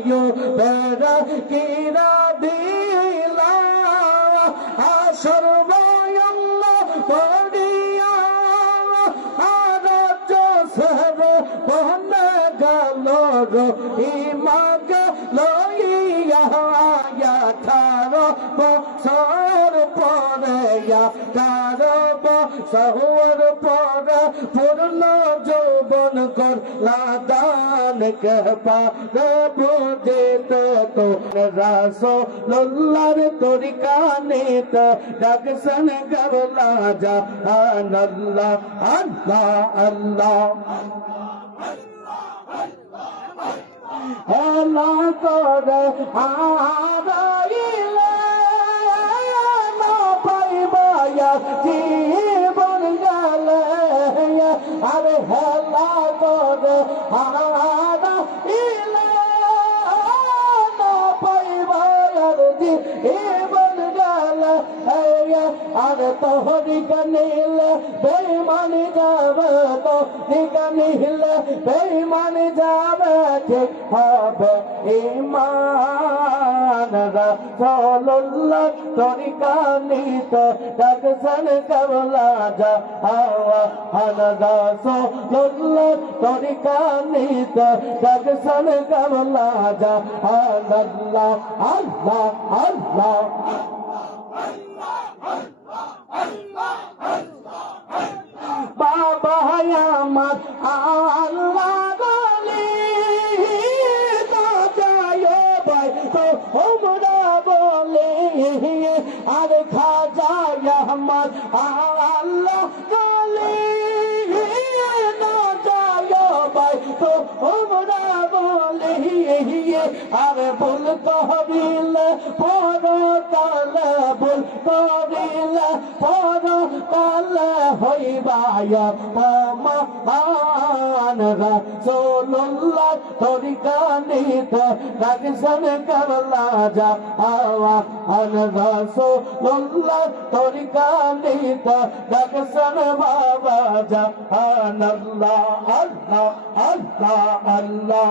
বায়ু বেড়া কিরা দিলা সর্বয়ল্লা পড়িয়া আর জোসর বনে গেল ইমাকে লইয়া থার বছর পরে তার বছর পরে পূর্ণ যৌবন করলা দান কে পারে বুঝিতে তো রাসূলুল্লাহর তরিকা নিতে ডাকছেন গবলা জাহান আল্লাহ আল্লাহ আল্লাহ আল্লাহ করে আরাইলে না পাইবায়া জীবন গেলে আরে হেলা করে আরাইলে না পাইবায়া জীবন গেলে আর তোহরিকা নিলে বেঈমানি যাবে তোহরিকা নিলে বেঈমানি যাবে ঠিক হবে ঈমান রাসূলুল্লাহ তরিকা নিতে ডাকছেন কেবলা জাহান রাসূলুল্লাহ তরিকা নিতে ডাকছেন কেবলা জাহান আল্লাহ আল্লাহ আল্লাহ বাবা আমার আল্লাহ গলি না যায় ভাই তো আমরা বলে আর খাজা আমার আল্লাহ গলি না যায় ভাই তো আমরা বলে আর ভুল করিলে পরকালে ভুল করিলে পরকালে হইবায়া অপমান রাসূলুল্লাহ তরিকা নিতে ডাকছেন কেবলা জাহান রাসূলুল্লাহ তরিকা নিতে ডাকছেন বাবা জাহান আল্লাহ আল্লাহ আল্লাহ আল্লাহ